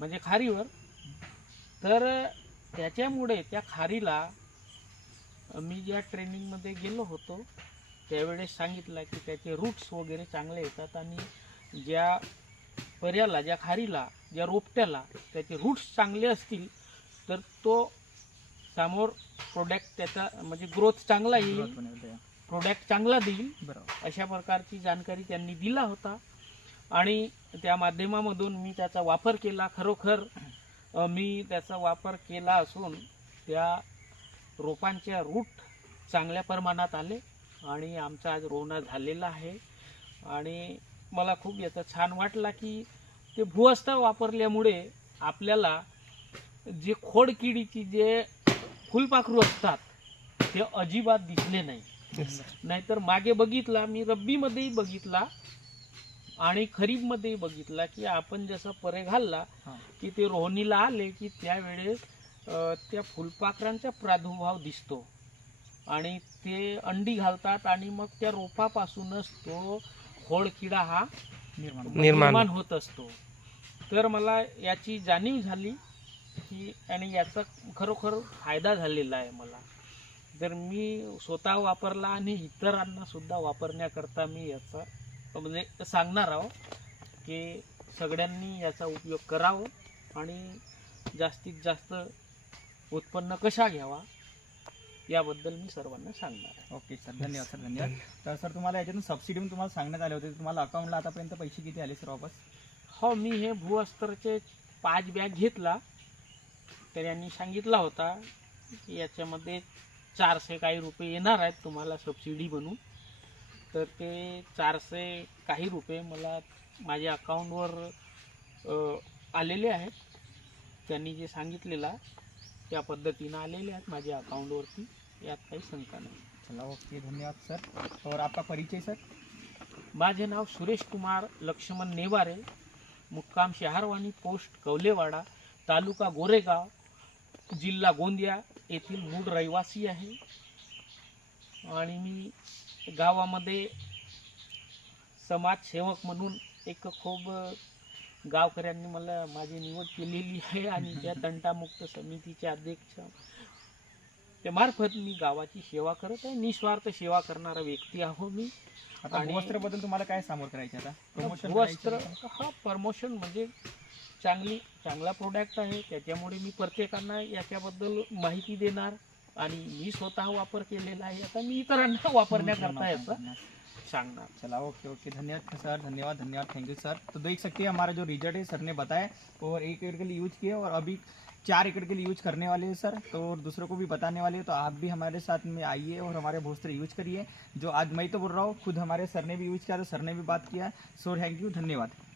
म्हणजे खारीवर. तर त्याच्यामुळे त्या खारीला मी ज्या ट्रेनिंगमध्ये गेलो होतो त्यावेळेस सांगितलं की त्याचे रूट्स वगैरे चांगले येतात आणि ज्या पर्याला, ज्या खारीला, ज्या रोपट्याला त्याचे रूट्स चांगले असतील तर तो समोर प्रोडक्ट त्याचा म्हणजे ग्रोथ चांगला येईल, प्रोडक्ट चांगला देईल. बरोबर. अशा प्रकारची जानकारी त्यांनी दिला होता आणि त्या माध्यमामधून मी त्याचा वापर केला. खरोखर मी त्याचा वापर केला असून त्या रोपांच्या रूट चांगल्या प्रमाणात आले आणि आमचा आज रोवणं झालेला आहे. आणि मला खूप याचं छान वाटला की ते भूअस्त्र वापरल्यामुळे आपल्याला जे खोडकिडीची जे फुलपाखरू असतात ते अजिबात दिसले नाही. नाहीतर मागे बघितला मी, रब्बीमध्येही बघितला आणि खरीपमध्येही बघितला की आपण जसं परे घालला की ते रोहणीला आले की त्यावेळेस त्या फुलपाखरांचा प्रादुर्भाव दिसतो आणि ते अंडी घालतात आणि मग त्या रोपापासूनच तो खोडकिडा हा निर्माण होत असतो. तर मला याची जाणीव झाली की आणि याचा खरोखर फायदा झालेला आहे मला. तर मी स्वतः वापरला आणि इतरांना सुद्धा वापरण्याकरता मी याचा म्हणजे सांगणार आहो की सगळ्यांनी याचा उपयोग करावा आणि जास्तीत जास्त उत्पन्न कशा घ्यावा याबद्दल मी सर्वांना सांगणार आहे. ओके सर, धन्यवाद सर, धन्यवाद. तर सर तुम्हाला याच्यातून सबसिडी तुम्हाला सांगण्यात आले होते, तुम्हाला अकाउंटला आतापर्यंत पैसे किती आले सर वापस? हो, मी हे भूअस्त्रचे 5 बॅग घेतला तर यांनी सांगितला होता की याच्यामध्ये 400 काही रुपये येणार आहेत तुम्हाला सबसिडी म्हणून. तर ते 400 काही रुपये मला माझ्या अकाउंटवर आलेले आहेत. त्यांनी जे सांगितलेला त्या पद्धतीनं आलेले आहेत माझ्या अकाउंटवरती, यात काही शंका नाही. चला ओके, धन्यवाद सर. और आपका परिचय सर? माझे नाव सुरेश कुमार लक्ष्मण नेवारे, मुक्काम शहारवाणी, पोस्ट कौलेवाडा, तालुका गोरेगाव, जिल्हा गोंदिया येथील मूळ रहिवासी आहे. आणि मी गावामध्ये समाजसेवक म्हणून एक खूप गावकऱ्यांनी मला माझी निवड केलेली आहे आणि त्या तंटामुक्त समितीचे अध्यक्ष त्या मार्फत मी गावाची सेवा करत आहे. निस्वार्थ सेवा करणारा व्यक्ती आहो मी. आता भूवस्त्राबद्दल तुम्हाला काय समोर करायचे आता? प्रमोशन भूवस्त्र हा प्रमोशन म्हणजे चांगला प्रोडक्ट आहे, त्याच्यामुळे मी प्रत्येकांना याच्याबद्दल माहिती देणार आणि मी स्वतः वापर केलेला आहे. आता मी इतरांना वापरण्याकरता याचा सांगणार. चला ओके ओके, धन्यवाद सर, धन्यवाद धन्यवाद, थैंक यू सर. तो देख सकते हैं हमारा जो रिजल्ट है सर ने बताया, और 1 एकड़ के लिए यूज किए और अभी 4 एकड़ के लिए यूज करने वाले हैं सर. तो और दूसरों को भी बताने वाले हैं, तो आप भी हमारे साथ में आइए और हमारे भूवस्त्र यूज करिए. जो आज मैं तो बोल रहा हूँ, खुद हमारे सर ने भी यूज किया, तो सर ने भी बात किया. सो थैंक यू, धन्यवाद.